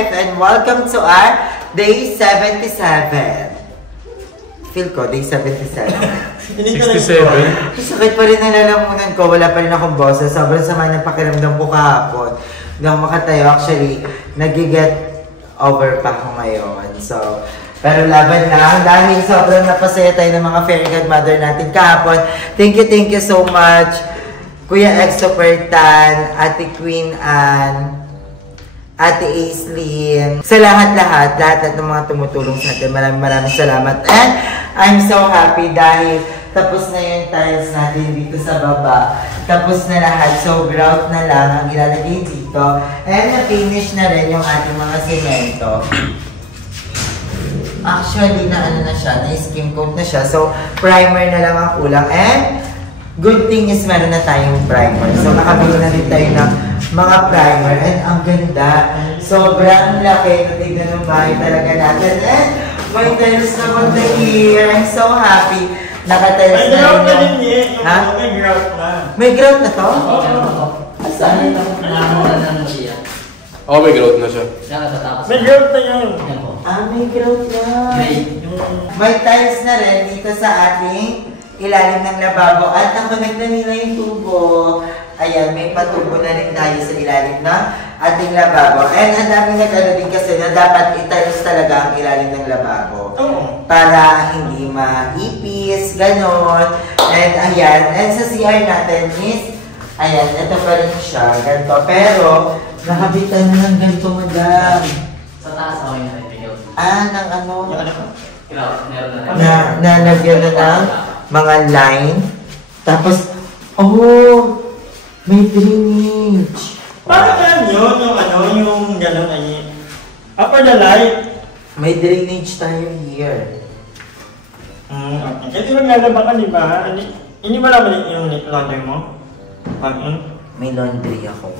life and welcome to our day 77. Feel ko, day 77. 67. Sakit pa rin ang lalamunan ko, wala pa rin akong boses. Sobrang sama ng pakiramdam ko kahapon. Hindi ako makatayo. Actually, nag-get over pa ako ngayon. So, pero laban lang. Dahil sobrang napasaya tayo ng mga fairy godmother natin kahapon. Thank you so much. Kuya X Supertan, Ate Queen Anne, Ate Aislinn, sa lahat ng mga tumutulong sa atin. Maraming salamat. And I'm so happy dahil tapos na yung tiles natin dito sa baba. Tapos na lahat. So, grout na lang ang ilalagay dito. And na-finish na rin yung ating mga semento. Actually, na siya, na-skim coat na siya. So, primer na lang ang kulang. And good thing is meron na tayong primer. So, nakabili na rin tayo ng mga primer. And ang ganda. Sobrang laki. Natignan ng bahay talaga natin. And may tiles na punta here. I'm so happy. Nakatiles na rin yung... Ha? May grout na. May grout na to? Oo. Saan? Oo, may grout na siya. May grout na yun. May grout na. May tiles na rin dito sa ating ilalim ng lababo. At nakonect na nila yung tubo. Ayan, may patubo na rin tayo sa ilalim ng ating lababo. And ang daming nag-ano din kasi na dapat i-tiles talaga ang ilalim ng lababo. Para hindi maipis, ganon. And ayan, and sa CR natin is, ayan, ito pa rin siya, ganito. Pero, nakabitan na ng ganito, madam. Sa taas ako yung nalagyan. Ng ano? Meron na. Nalagyan na ng mga line. Tapos, oh, may drainage. Bakit yan yun? Yung ano, yung gano'n ay... Upper the light. May drainage tayo here. Okay. Kasi maglalaba ka, di ba? Hindi ba naman yung laundry mo? May laundry ako.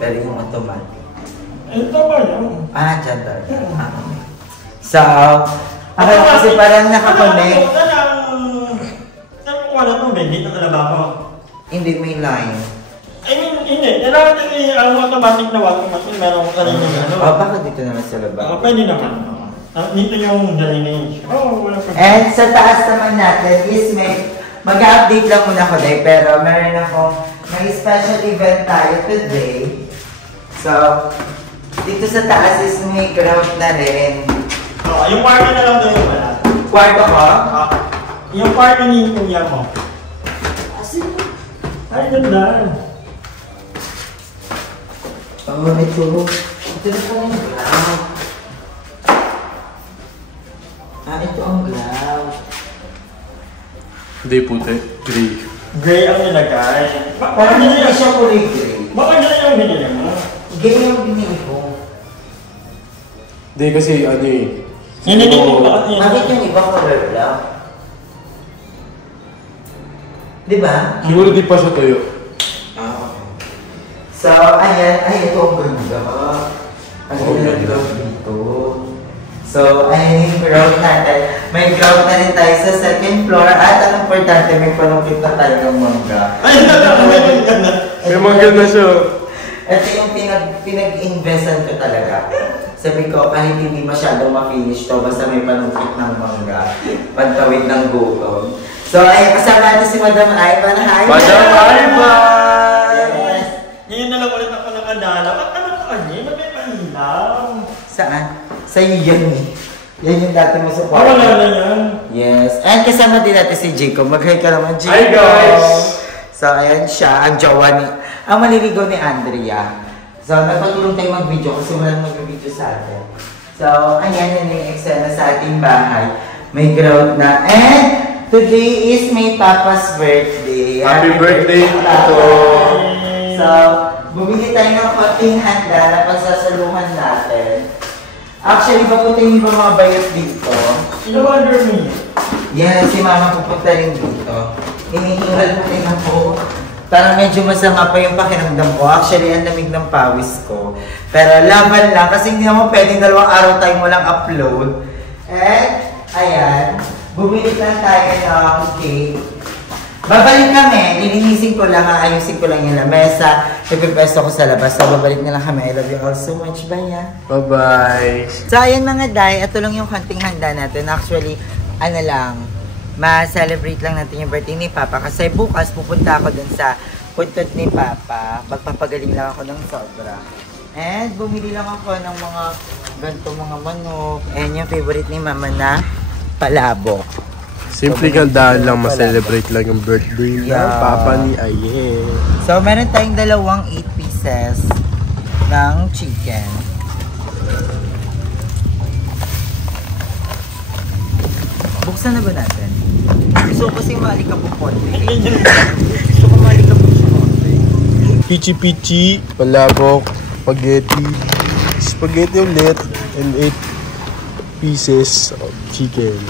Pero yung automatic. Ito ba yun? Dyan talaga. So, ako kasi parang nakakonect. Saan mo wala pong bed dito sa lababo? Hindi, may line. I mean, hindi. Kailangan kasi ang automatic na washing machine, meron ko kanina yung ano. Baka dito naman sa lababo. Pwede naman. Dito yung drainage. Wala pa. And sa taas naman natin is mag-update lang muna ako dahil pero meron akong may special event tayo today. So, dito sa taas is may grout na rin. Yung kwarto na lang doon yung wala. Kwarto ko? Yung kwarto ni kuya mo. Ay, ganda. Ito. Ito na pala yung grout. Ito ang grout. Hindi puti. Gray. Gray ang nilagay. Parang hindi siya kulay gray. Baka gray yung binili mo. Gray yung binili ko. Hindi kasi ano eh. Hindi ba? Bakit yung iba color lang? Diba? Siguro di pa siya tuyo. So, ayan. Ay, ito ang ganda. Ang ganda dito. So, ayan yung grout natin. May grout na rin tayo sa second floor. At ang importante, may panungkit na tayo ng mangga. Ay, ganda. May mangga na siya. Ito yung pinag-investan ko talaga. Sabi ko, kahit hindi masyadong ma-finish to, basta may panungkit ng mangga. Pagtawid ng gutom. So, ay, kasama natin si Madam Ivan. Hi, Madam Ivan! Yes. Ngayon na lang ulit ako nakadala. Ba't ano ka kanya? Ba't may pahilaw? Saan? Sa'yo yan eh. Yan yung dati mo sa Wala na yan. Yes. And kasama din natin si Jacob. Mag-hi ka naman, Jacob. Hi, guys! So, ayan siya, ang jowa ni... Ang maliligaw ni Andrea. So, nagpatulong tayo mag-video kasi walang mag-video sa atin. So, ayan yun yung eksena sa ating bahay. May grout na. And today is my Papa's birthday. Happy birthday, Tito! So, bumili tayo ng konting handa na pagsasaluhan natin. Actually, papuntahin ba mga bayot dito? Ino-wonder me. Yes, si Mama pupunta rin dito. Hinihingal na rin ako. Parang medyo masama pa yung pakiramdam ko. Actually, ang lamig ng pawis ko. Pero laban lang kasi hindi naman pwedeng 2 araw tayo walang upload. And, ayan, bumili lang tayo ng cake. Babalik kami, lilinisin ko lang, ayusin ko lang yung lamesa. nagrequest ako sa labas. So, babalik na lang kami. I love you all so much. Bye, ya. Bye-bye. So, ayan mga day. Ito lang yung konting handa natin. Actually, ano lang, ma-celebrate lang natin yung birthday ni Papa. Kasi bukas, pupunta ako dun sa puntod ni Papa. Magpapagaling lang ako ng sobra. And, bumili lang ako ng mga ganito mga manok. And yung favorite ni Mama na palabok. Simple gandaan lang, ma-celebrate lang yung birthday ng Papa ni Aye. So, meron tayong dalawang 8 pieces ng chicken. Buksan na ba natin? Gusto ko kasi maalikabok konti. Gusto ko maalikabok siya konti. Pichi-pichi, palabok, spaghetti, spaghetti ulit, and 8 pieces of chicken.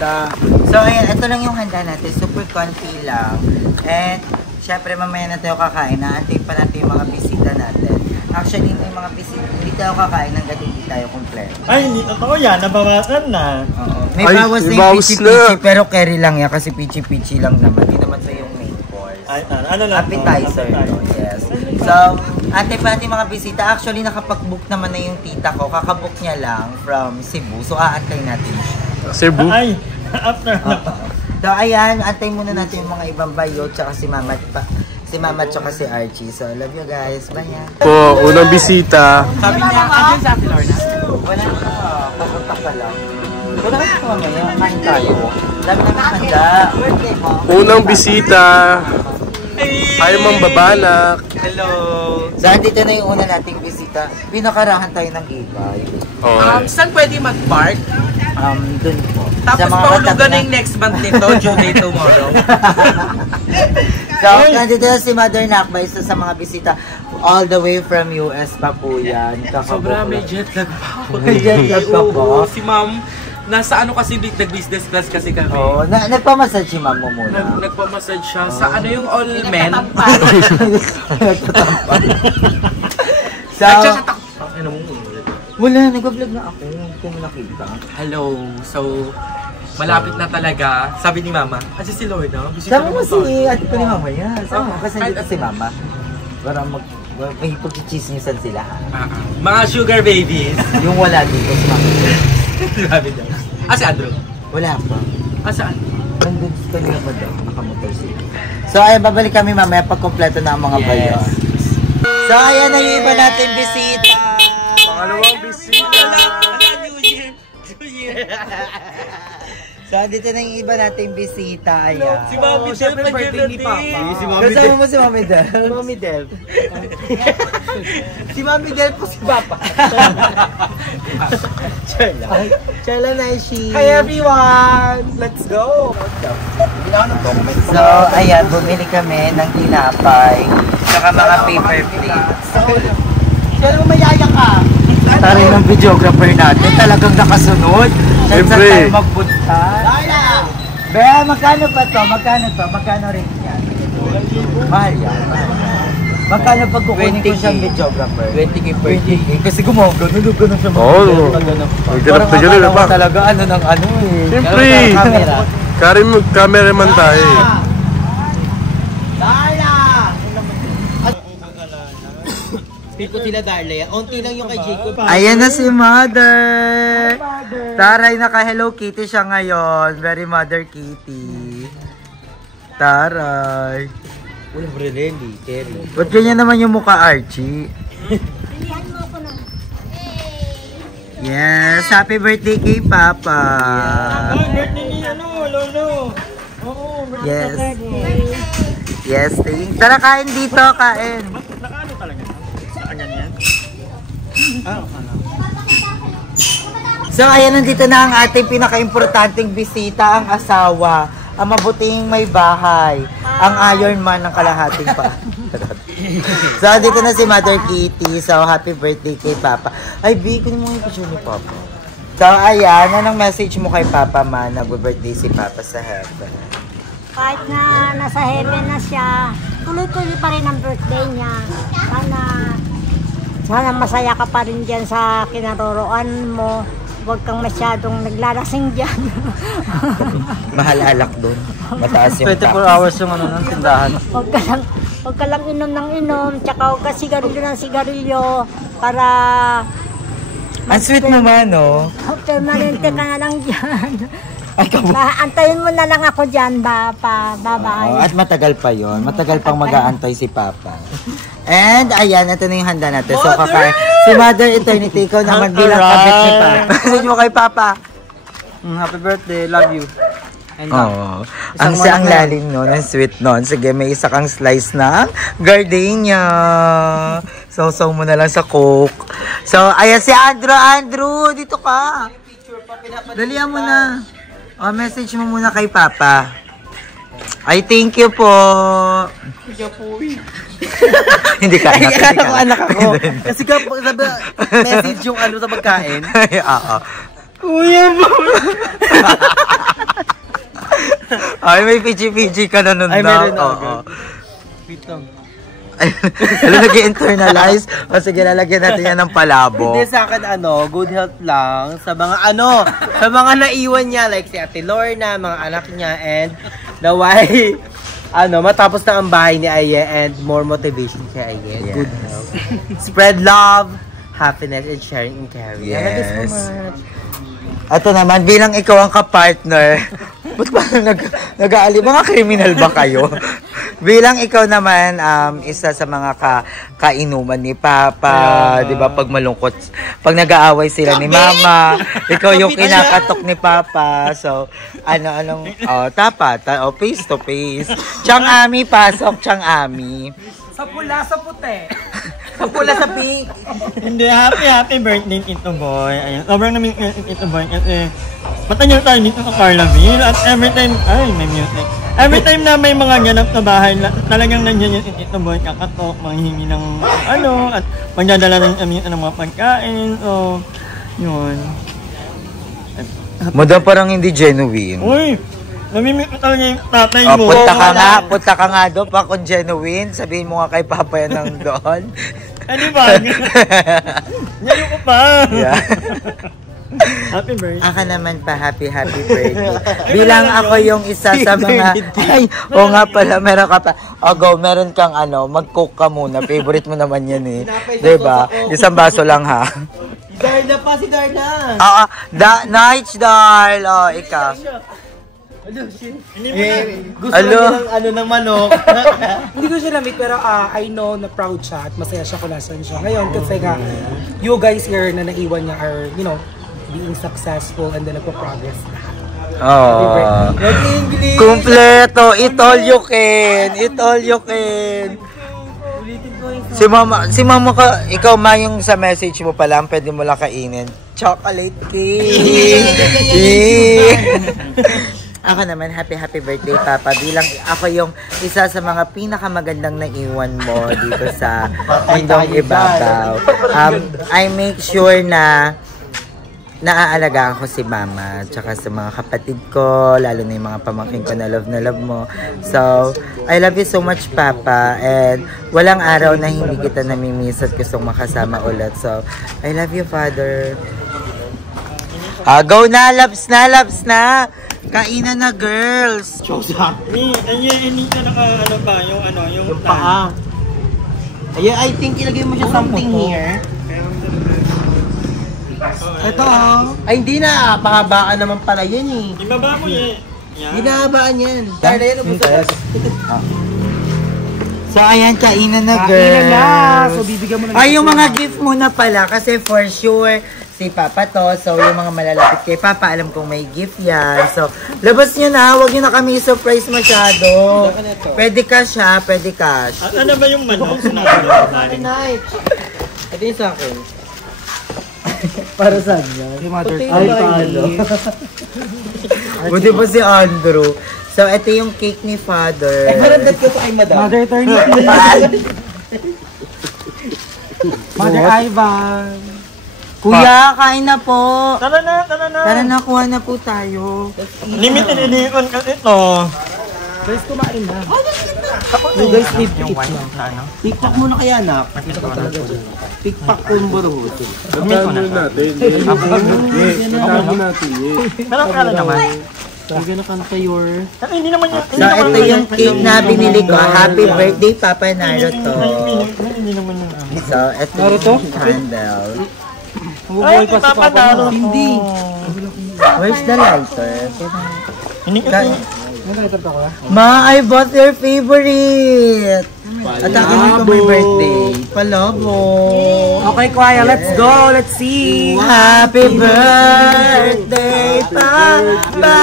So, ayan, ito lang yung handa natin. Super konti lang. And, syempre, mamaya na tayo kakain. Naantayin pa natin yung mga bisita natin. Actually, may mga bisita. Hindi tayo kakain hanggang hindi tayo kompleto. Ay, hindi totoo yan. Nabawasan na. Oo. May Ay, bawas na may yung bawas pichi-pichi, na. pero carry lang yan kasi pichi-pichi lang naman. Hindi naman ito yung main course. Ay, ano lang? Appetizer, no? Yes. So, ate pa natin mga bisita. Actually, nakapag-book naman na yung tita ko. Kakabook niya lang from Cebu. So, aantay natin siya. Cebu. Ay, after na. So, ayan, antay muna natin yung mga ibang bayo, tsaka si Mama, tsaka si Archie. So, love you guys. Bye. Po, unang bisita. Sabi niya, andyan sa akin, Lorna? Wala na, papunta pa lang. Wala ka pa mamaya, kain tayo. Dami na handa. Birthday mo. Unang bisita. Ay, Mang Babanak. Hello. So, andito na yung una nating bisita. Pinakarahan tayo ng ibay. Oh. Saan pwede mag-park? Dun po. Tapos paulugan na yung next month nito, due date tomorrow. So, nandito na si Mother Nakba, isa sa mga bisita. All the way from US pa po yan. Sobra, may jet lag pa ako. May jet lag ka po? Oo, si ma'am, nasa ano kasi, nag-business class kasi kami. Oo, nagpamassage si ma'am mo muna. Nagpamassage siya sa ano yung all men. So, wala, nag-vlog na ako. Kung nakita. Hello, so, malapit na talaga. Sabi ni mama, kasi si Lorna, bisita Sama mo si ate ko ni mama yan. Sama mo, kasi nandito si mama. Para may pagchichismisan sila. Mga sugar babies. Yung wala dito si mama. Grabe daw. Si Andrew. Wala pa. Saan? Nandun sa kanila ba daw? Nakamotor sila. So, ayan, babalik kami mamaya pag kompleto na ang mga bayo. So, ayan na yung iba natin bisita. Pangalawang bisita. New Year. So, dito na yung iba nating bisita. Ayan. Si Mami Del, birthday ni Papa. Si Mami Del. Kasama mo si Mami Del? Mami Del. Si Mami Del po si Papa. Chala na si... Hi everyone! Let's go! So, ayan, bumili kami ng tinapay. Saka mga paper plates. Kaya mo mayaya ka! Taray ng videographer natin, talagang nakasunod. Saan Siyempre. tayo magpunta? Bea, magkano pa to? Magkano to? Magkano rin yan? Mahal yan. Magkano pag kukunin ko siyang videographer? 20k per day. Kasi gumagano siya. Oo. Ang ganap na ganun na ba? Talaga ano ng ano eh. Siyempre. Cameraman tayo eh. Speak ko sila Darle. Unti lang yung kay Jacob. Ayan na si Mother! Taray, naka-Hello Kitty siya ngayon. Very Mother Kitty. Taray. Uy, Breleli, Terry. Ba't ganyan naman yung mukha, Archie? Yes, happy birthday kay Papa. Birthday ni Lolo. Oo, Yes. Yes, tara kain dito, kain. Nakaano talaga? Sa ganyan? So, ayan, nandito na ang ating pinaka-importanting bisita, ang asawa. Ang mabuting may bahay. Ang Iron Man ng kalahating pa. So, dito na si Mother Kitty. So, happy birthday kay Papa. Ay, bigyan mo yung picture ni Papa. So, ayan, anong message mo kay Papa man? Nag-birthday si Papa sa heaven. Kahit na nasa heaven na siya, tuloy-tuloy pa rin ang birthday niya. Sana masaya ka pa rin dyan sa kinaroroan mo. huwag kang masyadong naglalasing dyan. Mahal alak doon. Mataas yung 24 hours yung ano ng tindahan. Huwag ka lang inom ng inom, tsaka huwag ka sigarilyo ng sigarilyo para Ang sweet mo man, no? permanente ka na lang dyan. Ay, Antayin mo na lang ako dyan, babay. at matagal pa yon. Matagal pang mag-aantay si Papa. And, ayan, ito na yung handa natin. So, si Mother Eternity, ikaw naman bilang kabit ni Papa. Message mo kay Papa. Happy birthday, love you. Oo. Ang lalim nun, ang sweet nun. Sige, may isa kang slice ng gardenia. Sausaw mo na lang sa Coke. So, ayan si Andrew. Andrew, dito ka. Dalihan mo na. Message mo muna kay Papa. Ay, thank you po. Hindi ka anak. Akala ko anak ako. Kasi ka, sabi, message yung ano sa pagkain. Oo. Kuya mo. Ay, may PG-PG ka na nun. Ay, meron na. Oo. Wait lang. Alam, nag-internalize. O sige, lalagyan natin yan ng palabo. Hindi sa akin, good health lang. Sa mga sa mga naiwan niya, like si Ate Lorna, mga anak niya, and naway, matapos na ang bahay ni Aye, and more motivation kay Aye. Yes. Good health. Spread love, happiness, and sharing and caring. Yes. Thank you so much. Ito naman, bilang ikaw ang kapartner, ba't ba nag-aali? Mga kriminal ba kayo? Bilang ikaw naman, isa sa mga kainuman ni Papa, di ba, pag malungkot, pag nag-aaway sila ni Mama, ikaw yung kinakatok ni Papa. So, face to face. Tiyang Ami, pasok, Tiyang Ami. Sa pula, sa puti. Sa pula sa pink. Hindi, happy birthday, Tito Boy. Ayun, sobrang namin Tito Boy. Kasi, matagal tayo dito sa Carlaville. At every time, may music. Every time na may mga ganap sa bahay, talagang nandiyan yung Tito Boy, kakatok, manghingi ng at magdadala ng mga pagkain. So, yun. Madam, parang hindi genuine. Uy! Namimit ko talaga yung tatay mo. Punta ka nga doon pa kung genuine. Sabihin mo nga kay Papa yan ng doon. Ano ba? Ngayon ko pa. Yeah. Happy birthday. Ako naman pa, happy birthday. Bilang ako yung isa sa mga... Ay, nga pala, meron ka pa. Go, meron kang mag-coke ka muna. Favorite mo naman yan eh. Diba? Isang baso lang ha. Darla pa, si Darla. Night, Darl. Ikaw. Gusto lang ng manok. Hindi ko siya na-meet pero I know na proud siya at masaya siya kung nasan siya. Ngayon kasi you guys here na naiwan niya are, being successful and then nagpo-progress na. Kompleto. Eat all you can. Eat all you can. Si mama ka, ikaw yung sa message mo pa lang, pwede mo lang kainin. Chocolate cake. Ako naman, happy birthday, Papa. Bilang ako yung isa sa mga pinakamagandang naiwan mo dito sa Mundong Ibabaw. I make sure na naaalagaan ko si Mama, tsaka sa mga kapatid ko, lalo na yung mga pamangkin ko na love mo. So, I love you so much, Papa. And walang araw na hindi kita namimiss at gustong makasama ulit. So, I love you, Father. Go na, loves na. Kainan na, girls. Hindi ka yung paa. I think ilagay mo siya something here. Ito Ay, hindi na. Pahabaan naman pala yan eh. Ibaba mo yan. Hinahabaan yan. Dahil yan, So, ayan, kainan na, girls. Kainan na. So, bibigyan mo na. Ay, yung mga gift muna pala. Kasi for sure, si Papa to. So, yung mga malalapit kay Papa, alam kong may gift yan. So, labas nyo na. Huwag nyo na kami surprise masyado. Pwede cash ha. Pwede cash. Ano ba yung manok? Night. Ito yung sa akin. Para saan yan? Ay, paano? Buti pa si Andrew. So, ito yung cake ni Father. Marandat ko pa ay madam. Mother Eternity. Mother Ivan. Kuya, kain na po. Tara na. Tara na, kuha na po tayo. Limited edition kasi ito. Guys, kumain na. You guys need to eat na. Na ano? Tikpak muna kaya, anak. Nakita ko talaga dyan. Tikpak kumburo. Gamitin ko na. natin. Tago natin. Pero ang kala naman. You're gonna kanta your... Pero hindi naman yung... So, ito yung cake na binili ko. Happy birthday, Papa Naruto. Hindi naman yung... So, ito yung candle. Ay, Papa Naruto. Hindi. Where's the lighter? Hindi kasi... Ma, I bought your favorite! At akin ko may birthday. Palabo. Okay, Kuya, let's go. Let's see. Happy birthday, Papa!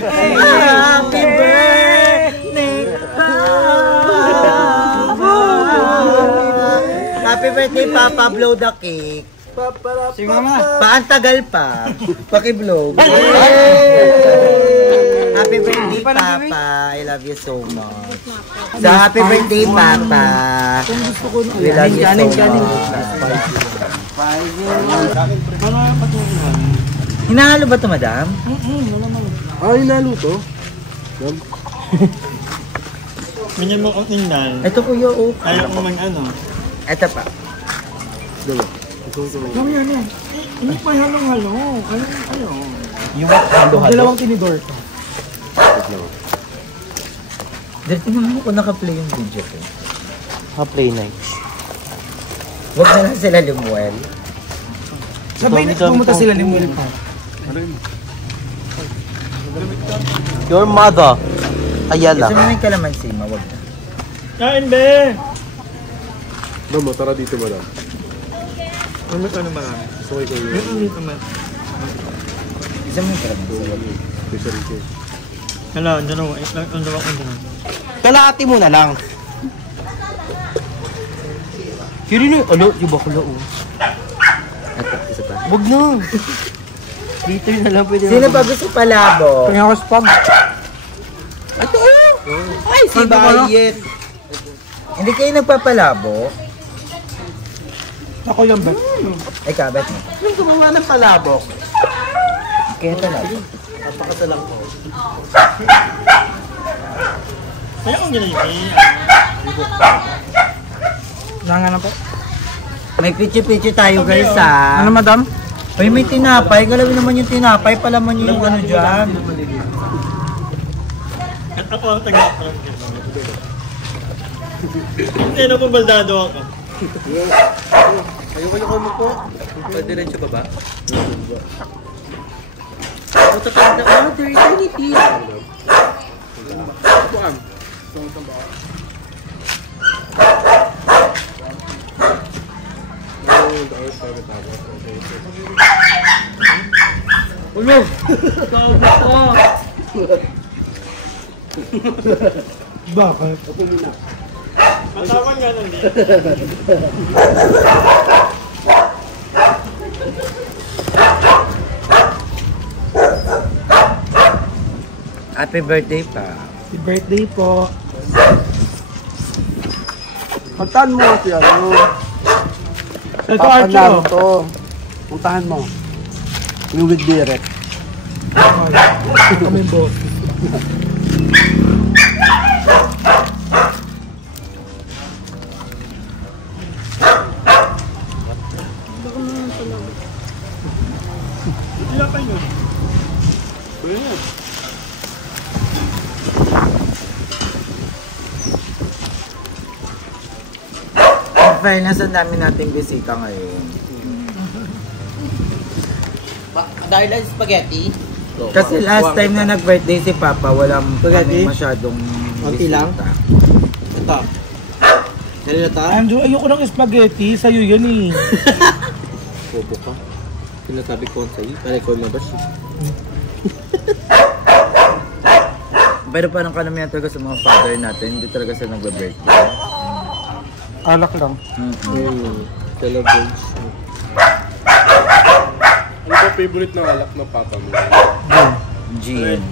Happy birthday, Papa! Happy birthday, Papa. Blow the cake. Sige, Mama. Paan tagal pa? Paki-blow. Happy birthday, Papa. I love you so much. So, happy birthday, Papa. We love you so much. Hinahalo ba ito, madam? Hinaluto? Ganyan mo kung tingnan. Ito, kuya, oh. Ayaw mo man ano. Ito pa. Hindi pa halong-halo. Ayaw. Yung halo-halo. Dalawang tinidor ko. Dahil tingnan mo kung naka-play yung video ko. Ha-play night. Huwag na lang sila lumuel. Sabay na pumunta sila ni Will pa. Your mother. Ayala. Gusto mo na yung kalamansi, mawag na. Kain, be! Mama, tara dito, madam. Ano marami? Gusto ko yun. Ano dito man? Gusto mo yung kalamansi, wag na. Special cake. Hala, dalawa. Ang dalawa ko dalawa. Kalahati mo na lang. Kiri na, alo, yung bakula oh. Ito, isa pa. Wag na. Dito na lang pwede. Sino ba gusto palabo? Kaya ako spam. Ito oh. Ay, si Bayet. Hindi kayo nagpapalabo? Ako lang ba? Ay, kabet mo. Yung gumawa ng palabok. Kaya talaga. Napakasalang ko. Kaya kung ganyan. Nangan na po. May pichi-pichi tayo, guys, ha? Ano, madam? Uy, may tinapay. Galawin naman yung tinapay. Palaman nyo yung ano dyan. At ako ang taga-parang hindi na pabaldado ako. Ayoko yung mo po. Diretso ba ba? Matatag na order, eternity. Buwan. Ulo! Tawag ko! Bakit? Matawan nga lang din. Happy birthday pa. Happy birthday po. Puntahan mo si ano. Ito, Papa Archo. Naruto. Puntahan mo. Yung with direct. Kami boss. Sila pa yun. In fairness, ang dami nating bisita ngayon. Dahil lang spaghetti. Kasi last time na nag-birthday si Papa, walang Spaghetti? masyadong Konti lang? bisita. Ito. Kanina ta? Andrew, ayoko ng spaghetti. Sa'yo yan eh. Bobo ka. Sinasabi ko sa'yo. Para ikaw labas. Pero parang karamihan talaga sa mga father natin, hindi talaga sila nag-birthday. Alak lang. Celebration. Ano ba favorite ng alak ng papa mo? Gin.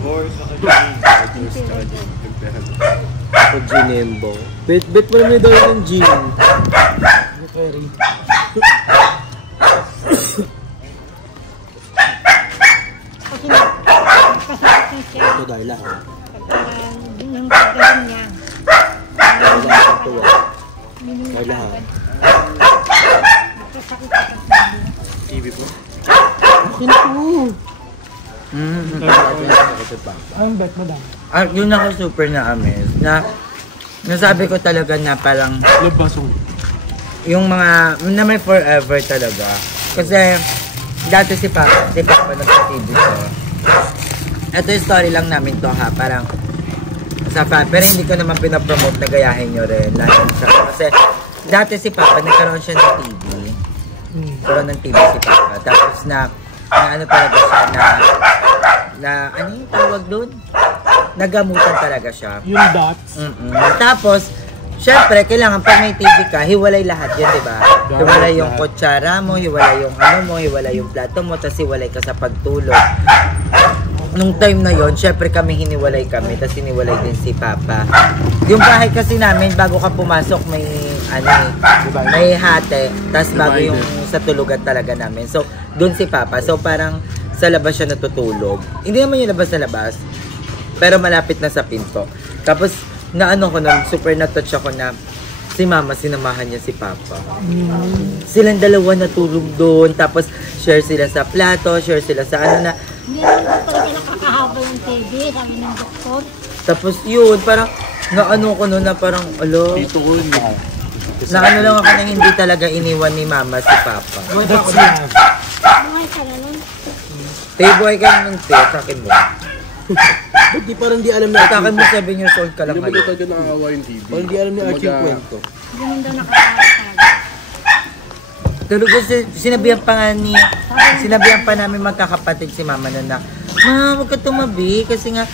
Ako Ginembo. Bet mo naman daw yung gin. Very. Ito dahil lang. yung pagkain niya. May lahat. TV po? Ang bet mo lang. Yun ako super na-amaze. Nasabi ko talaga na parang Labasong. yung mga na may forever talaga. Kasi dati si Papa nagsa-TV ko. Ito yung story lang namin to ha, parang pero hindi ko naman pinapromote na gayahin nyo rin. Kasi dati si Papa nagkaroon siya ng TV. Nagkaroon ng TV si Papa. Tapos na ano talaga siya na ano yung tawag doon? Nagamutan talaga siya. Yung dots. Tapos, syempre, kailangan pag may TV ka, hiwalay lahat yun, di ba? Hiwalay yung kutsara mo, hiwalay yung ano mo, hiwalay yung plato mo, tapos hiwalay ka sa pagtulog. Nung time na yon, syempre kami hiniwalay kami, tapos hiniwalay din si Papa. Yung bahay kasi namin, bago ka pumasok, may may hate, tapos bago yung sa tulugan talaga namin. So, doon si Papa. So, parang sa labas siya natutulog. Hindi naman yung labas na labas, pero malapit na sa pinto. Tapos, naano ko nun, super na-touch ako na si Mama, sinamahan niya si Papa. Silang dalawa natulog doon, tapos share sila sa plato, share sila sa ano na. Hindi naman talaga nakakahabol ng TV, sabi ng doktor. Tapos yun, parang naano ko nun na parang, alo, Dito ko yun. naano lang ako na hindi talaga iniwan ni Mama si Papa. That's love. Buhay ka na nun. Buhay ka ng sa akin mo. Ba't di parang di alam na Sa akin mo 7 years old ka lang Hindi mo ngayon. talaga nakakawa yung TV. Parang di alam ni Archie yung kwento. Hindi naman daw nakakahabol. Tulog kasi sinabihan pa namin magkakapatid si Mama na Ma, huwag ka tumabi kasi nga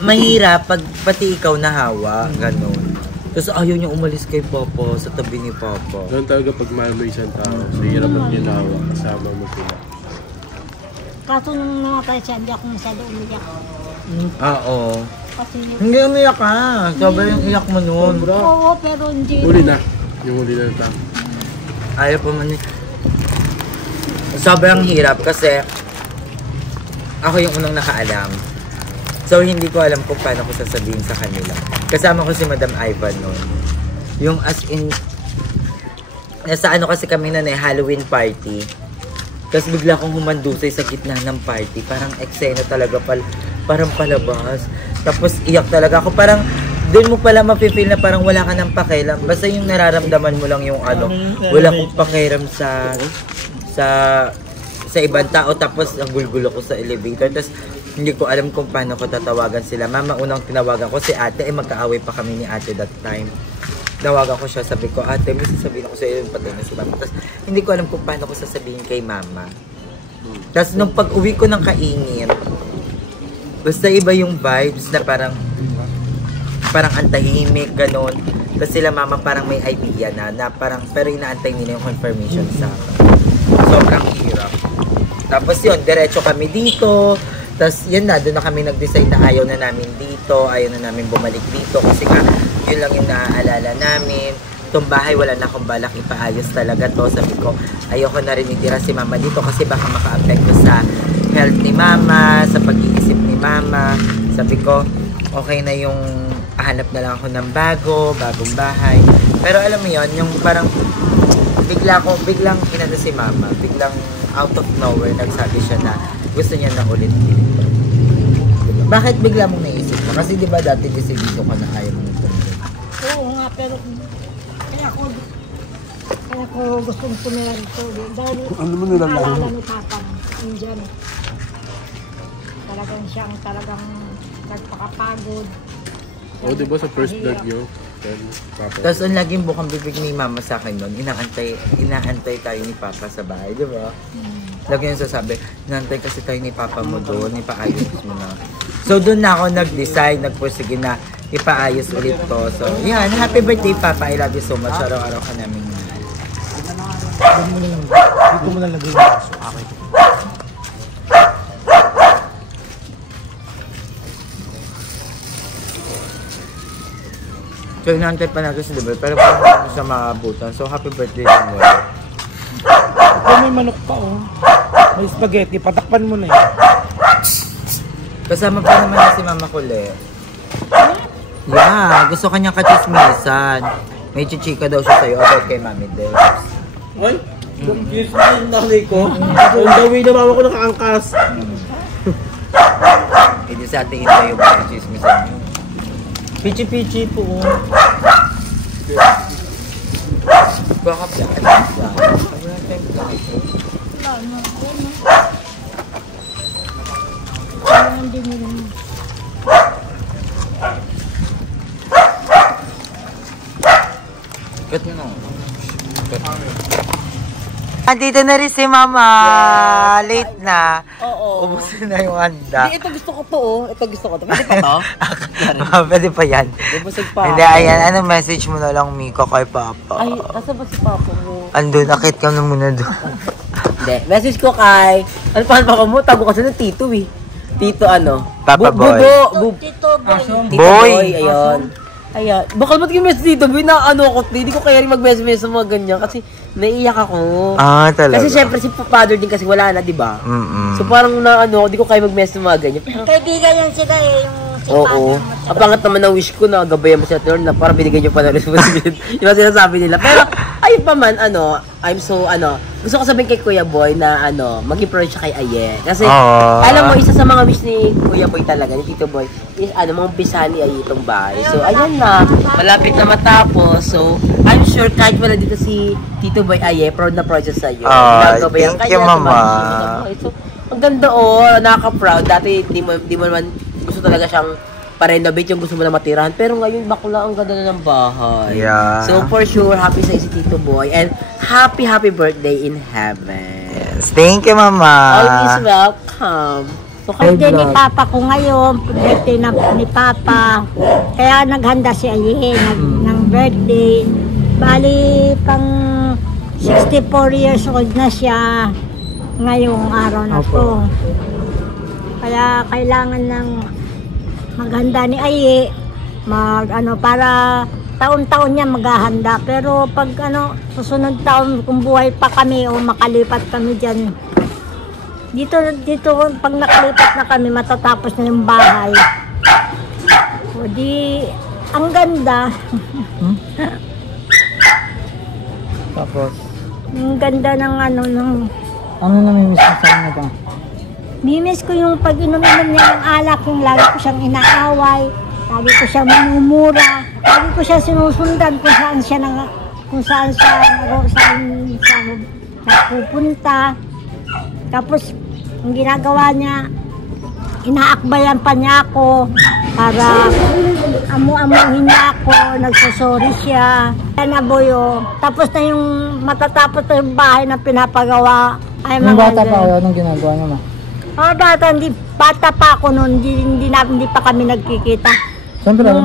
mahirap pag pati ikaw nahawa, gano'n. Tapos ayaw niya umalis kay Papa, sa tabi ni Papa. Ganun talaga pag mahal mo isang tao, sa hirap ang ginawa, kasama mo sila. Kaso nung namatay siya, hindi ako masyado umiyak. Oo. Kasi Hindi umiyak ka. Sobrang yung iyak mo noon. oo, pero hindi. Huli na. Yung huli na tao. Ayaw pa man. Sobrang hirap kasi ako yung unang nakaalam. So hindi ko alam kung paano ko sasabihin sa kanila. Kasama ko si Madam Ivan noon. Yung as in, nasa ano kasi kami na Halloween party. Tapos bigla akong humandusay sa gitna ng party. Parang eksena talaga, parang palabas. Tapos iyak talaga ako. Parang doon mo pala mapipil na parang wala ka ng pakialam. Basta yung nararamdaman mo lang yung ano. Wala kong pakialam sa ibang tao. Tapos ang gulgulo ko sa elevator. Tapos hindi ko alam kung paano ko tatawagan sila. Mama, unang tinawagan ko si ate. Magkaaway pa kami ni ate that time. Tawagan ko siya, sabi ko, ate, may sasabihin ako sa iyo, patay na si Mama. Tapos hindi ko alam kung paano ko sasabihin kay Mama. Tapos nung pag-uwi ko ng kaingin, basta iba yung vibes na parang antahimik, ganon. Tapos sila Mama parang may idea na parang, pero inaantay nila yung confirmation sa akin. Sobrang hirap. Tapos yun, diretso kami dito. Tapos yun na, doon na kami nag-decide na ayaw na namin dito, ayaw na namin bumalik dito. Kasi nga, yun lang yung naaalala namin. Itong bahay, wala na akong balak ipaayos talaga to. Sabi ko, ayoko na rin itira si Mama dito kasi baka maka-apekto sa health ni Mama, sa pag-iisip ni Mama. Sabi ko, okay na yung hanap na lang ako ng bagong bahay. Pero alam mo yun, yung parang biglang inano si Mama, biglang out of nowhere nagsabi siya na gusto niya na ulit dito. Bakit bigla mong naisip mo? Kasi di ba dati desidido ka na ayaw mo ito? Oo nga, pero kaya ako gustong tumira dito. Dahil Ano mo nilalaro mo? naalala ni Papa, Indian. Talagang nagpakapagod. O, diba sa first vlog nyo? Tapos ang laging bukang bibig ni Mama sa akin noon, inaantay tayo ni Papa sa bahay, di ba? Lagi yung sasabi, inaantay kasi tayo ni Papa mo doon, ipaayos mo na. So doon na ako nag-decide, nagpursige na ipaayos ulit to. So yan, happy birthday Papa, I love you so much. Araw-araw ka namin mahal. Dito mo nalagay yung aso. Okay. So inaantay pa natin si Libre, pero parang hindi siya maabutan. So happy birthday to mo. Ito may manok pa oh. May spaghetti, patakpan mo na eh. Kasama pa naman na si Mama Kule. Yeah, gusto kanyang kachismisan. May chichika daw siya sa'yo about kay Mami Debs. Ay, confused na yung nanay ko. Ang dawi na mama ko nakaangkas. Hindi sa ating ito yung kachismisan niyo. Pichi-pichi po. Baka siya. Cut mo na. Andito na rin si Mama. Late na. Oo. Ubusin na yung handa. Hindi, ito gusto ko to oh. Ito gusto ko to. Pwede pa to? Pwede pa yan. Bubusog pa. Hindi, ayan. Anong message mo na lang, Miko, kay Papa? Ay, nasa ba si Papa mo? Andun, akit ka na muna doon. Hindi, message ko kay... Ano pa Papa mo? Tago kasi ng Tito eh. Tito ano? Papa Boy. Tito Boy. Tito Boy. Boy, ayun. Ayan. Bakal ba't yung message dito? Boy, na ano ako, hindi ko kaya rin mag-message sa mga ganyan kasi naiiyak ako. Ah, talaga? Kasi syempre si father din kasi wala na, di ba? So parang na ano, hindi ko kaya mag-message sa mga ganyan. Pero, Kaibigan yan sila eh, yung si oo. Father. Ang pangat naman ng wish ko na gabayan mo si Lord na parang binigay niyo pa na responsibility. Yung sinasabi nila. Pero, ayun pa man, ano, I'm so, gusto ko sabihin kay Kuya Boy na, maging pro siya kay Aye. Kasi, alam mo, isa sa mga wish ni Kuya Boy talaga, ni Tito Boy, is, mga bisan ni Aye itong bahay. So, ayan na, malapit na matapos. So, I'm sure kahit wala dito si Tito Boy Aye, proud na proud siya sa'yo. Thank you, Mama. So, ang ganda nakaka-proud. Dati, di mo naman gusto talaga siyang pa-renovate yung gusto mo na matirahan. Pero ngayon, bakla, ang ganda na ng bahay. Yeah. So, for sure, happy sa si Tito Boy. And happy birthday in heaven. Yes, thank you, Mama. Always welcome. So, Birthday ni Papa ko ngayon, birthday ni Papa. Kaya naghanda si Aye ng birthday. Bali, pang 64 years old na siya ngayong araw na to. Kaya kailangan ng maghanda ni Aye, para taon-taon niya maghahanda. Pero pag susunod taon, kung buhay pa kami o makalipat kami dyan, dito pag nakalipat na kami, matatapos na yung bahay. O di, ang ganda. Tapos, Ang ganda ng ano namimiss mo sa inyo ba? Mimiss ko yung pag inom-inom niya ng alak, yung lagi ko siyang inaaway, lagi ko siyang minumura, lagi ko siya sinusundan kung saan siya pupunta. Tapos, ang ginagawa niya, inaakbayan pa niya ako para amu-amuhin niya ako, nagsasorry siya. Naboyo. Tapos na yung matatapos na yung bahay na pinapagawa. Ay, Nung bata pa kayo, anong ginagawa niyo ma? Bata pa ako noon, hindi pa kami nagkikita. Siyempre, Nung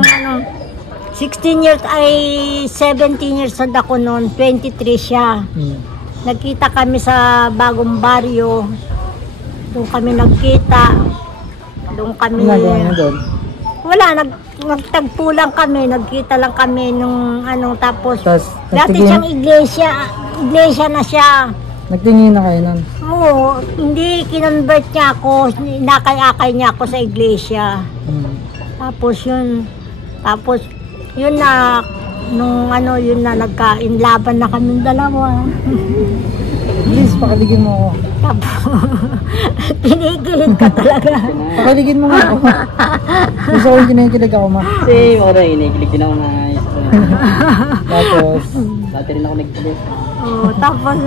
16 years ay 17 years old ako noon, 23 siya. Nagkita kami sa Bagong Baryo. Doon kami nagkita. Doon kami... ginagawa niyo doon? Wala, nagtagpo lang kami, nagkita lang kami nung tapos dati nagtingin- siyang iglesia na siya. Nagtingin na kayo nun? Oo, hindi kinonvert niya ako, inakay-akay niya ako sa iglesia. Tapos yun na, yun na nagka-inlaban na kaming dalawa. Please, pakaligin mo ako. Tapos, kinikilig ka talaga. Pakaligin mo nga ako. Gusto ko yung kinikilig ako ma. kasi ako na inikilig din ako na Tapos, dati rin ako nagkilig. Tapos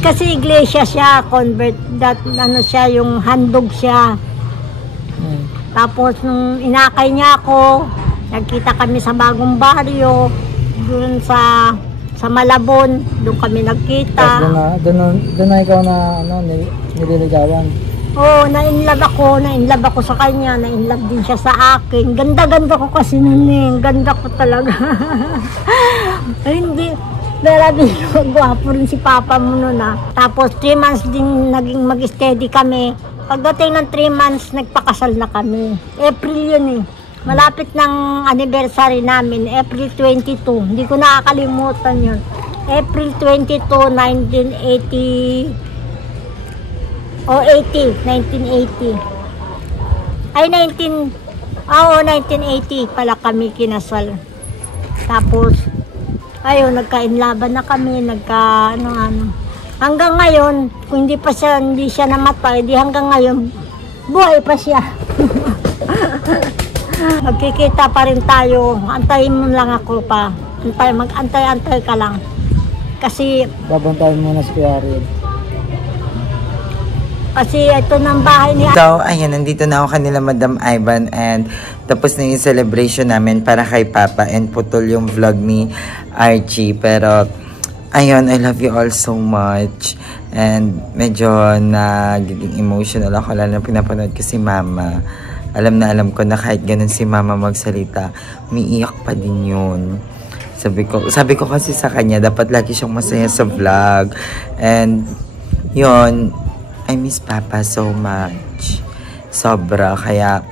kasi iglesia siya, convert, siya, yung handog siya. Tapos nung inakay niya ako, nagkita kami sa Bagong Baryo, doon sa Malabon, doon kami nagkita. tapos doon na ikaw na nililigawan. Oo, na-inlove ako sa kanya, na-inlove din siya sa akin. Ganda-ganda ko kasi nun eh, ganda ko talaga. Ay, hindi, grabe, gwapo rin si Papa mo nun ah. Tapos 3 months din naging mag-steady kami. Pagdating ng 3 months, nagpakasal na kami. April yun eh. Malapit ng anniversary namin, April 22. Hindi ko nakakalimutan yun. April 22, 1980. 1980. Ay, Oo, 1980 pala kami kinasal. Tapos, ayun, nagka-inlaban na kami, ano. Hanggang ngayon, kung hindi siya namatay, di hanggang ngayon, buhay pa siya. Magkikita pa rin tayo. Antayin mo lang ako pa. Mag-antay-antay ka lang. Kasi, Babantayan mo na si Kuya Ariel. Kasi ito ng bahay ni... So, ayan, nandito na ako kanila Madam Ivan and tapos na yung celebration namin para kay Papa and putol yung vlog ni Archie. Pero, ayun, I love you all so much. And medyo nagiging emotional ako lalo na pinapanood ko si Mama. Alam na alam ko na kahit ganun si Mama magsalita, umiiyak pa din yun. Sabi ko kasi sa kanya, dapat lagi siyang masaya sa vlog. And, yun, I miss Papa so much. Sobra. Kaya,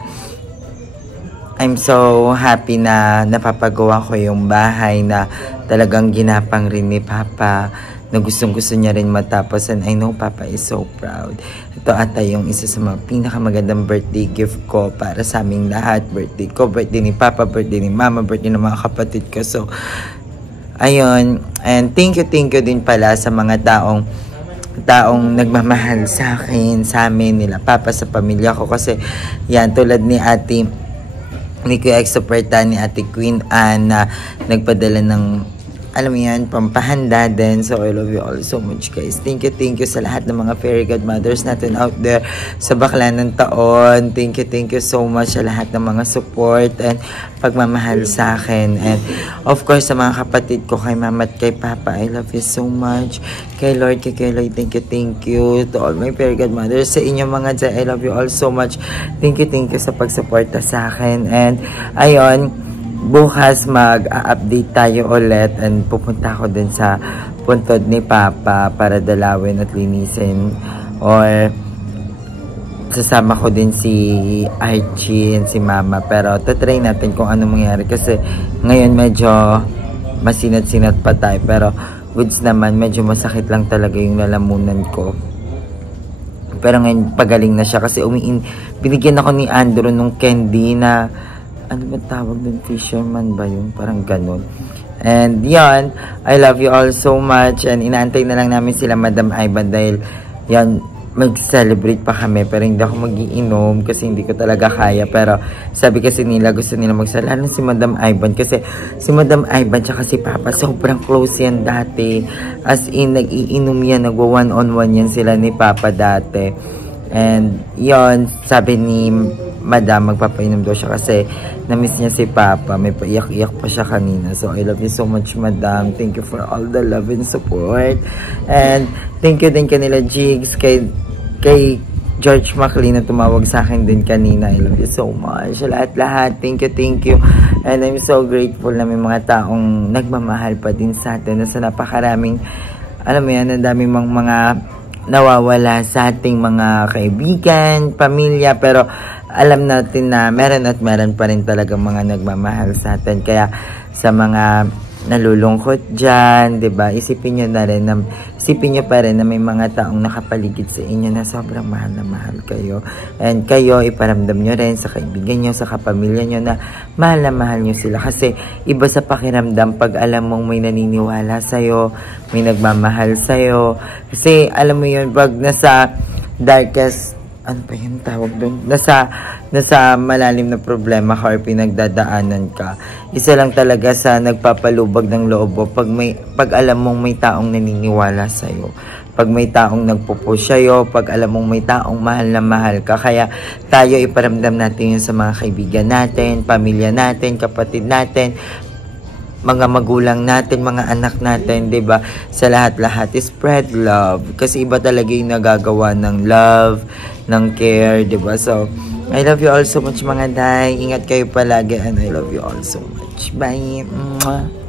I'm so happy na napapagawa ko yung bahay na talagang ginapang rin ni Papa. Na gustong-gusto niya rin matapos. And I know Papa is so proud. Ito ata yung isa sa mga pinakamagandang birthday gift ko para sa aming lahat. Birthday ko, birthday ni Papa, birthday ni Mama, birthday ng mga kapatid ko. So, ayun. And thank you din pala sa mga taong nagmamahal sa akin, sa amin, nila Papa, sa pamilya ko. Kasi yan, tulad ni Kuya Exoperta, ni Ate Queen Anne na nagpadala ng, alam mo yan, pampahanda din. So, I love you all so much, guys. Thank you sa lahat ng mga fairy godmothers natin out there sa bakla ng taon. Thank you so much sa lahat ng mga support and pagmamahal sa akin. And, of course, sa mga kapatid ko, kay Mama at kay Papa, I love you so much. Kay Lord, kay Lloyd, thank you. To all my fairy godmothers, sa inyong mga dyan, I love you all so much. Thank you sa pagsuporta sa akin. And, ayun, bukas mag-update tayo ulit and pupunta ako din sa puntod ni Papa para dalawin at linisin or sasama ko din si Archie and si Mama, pero tatry natin kung ano mangyari kasi ngayon medyo masinat-sinat pa tayo, pero goods naman, medyo masakit lang talaga yung lalamunan ko. Pero ngayon pagaling na siya kasi binigyan ako ni Andrew nung candy na ano ba tawag dun? Fisherman ba yun? Parang ganun. And yan, I love you all so much. And inaantay na lang namin sila Madam Ivan dahil yan, mag-celebrate pa kami. Pero hindi ako mag-iinom kasi hindi ko talaga kaya. Pero sabi kasi nila, gusto nila mag-celebrate. Lalo si Madam Ivan kasi si Madam Ivan tsaka si Papa, sobrang close yan dati. As in, nag-iinom yan, nagwa-one-on-one yan sila ni Papa dati. And yon, sabi ni Madam, magpapainom daw siya kasi na-miss niya si Papa. May paiyak-iyak pa siya kanina. So, I love you so much, Madam. Thank you for all the love and support. And, thank you din kanila, Jigs, kay George McLean na tumawag sa akin din kanina. I love you so much. Lahat-lahat. Thank you. And I'm so grateful na may mga taong nagmamahal pa din sa atin. Nasa napakaraming, alam mo yan, ang daming mga nawawala sa ating mga kaibigan, pamilya, pero alam natin na meron pa rin talaga mga nagmamahal sa atin. Kaya sa mga nalulungkot dyan, diba, isipin nyo pa rin na may mga taong nakapaligid sa inyo na sobrang mahal na mahal kayo. And kayo, iparamdam nyo rin sa kaibigan nyo, sa kapamilya nyo na mahal nyo sila. Kasi iba sa pakiramdam pag alam mong may naniniwala sa'yo, may nagmamahal sa'yo. Kasi alam mo yun, pag nasa darkest, ano pa yung tawag doon? Nasa malalim na problema ka or pinagdadaanan ka. Isa lang talaga sa nagpapalubag ng loob mo pag alam mong may taong naniniwala sa'yo. Pag may taong nagpupush sa'yo, pag alam mong may taong mahal na mahal ka. Kaya tayo iparamdam natin yun sa mga kaibigan natin, pamilya natin, kapatid natin, mga magulang natin, mga anak natin, 'di ba? Sa lahat-lahat, spread love kasi iba talaga yung nagagawa ng love, ng care, 'di ba? So, I love you all so much, mga day. Ingat kayo palagi and I love you all so much. Bye. Mwah.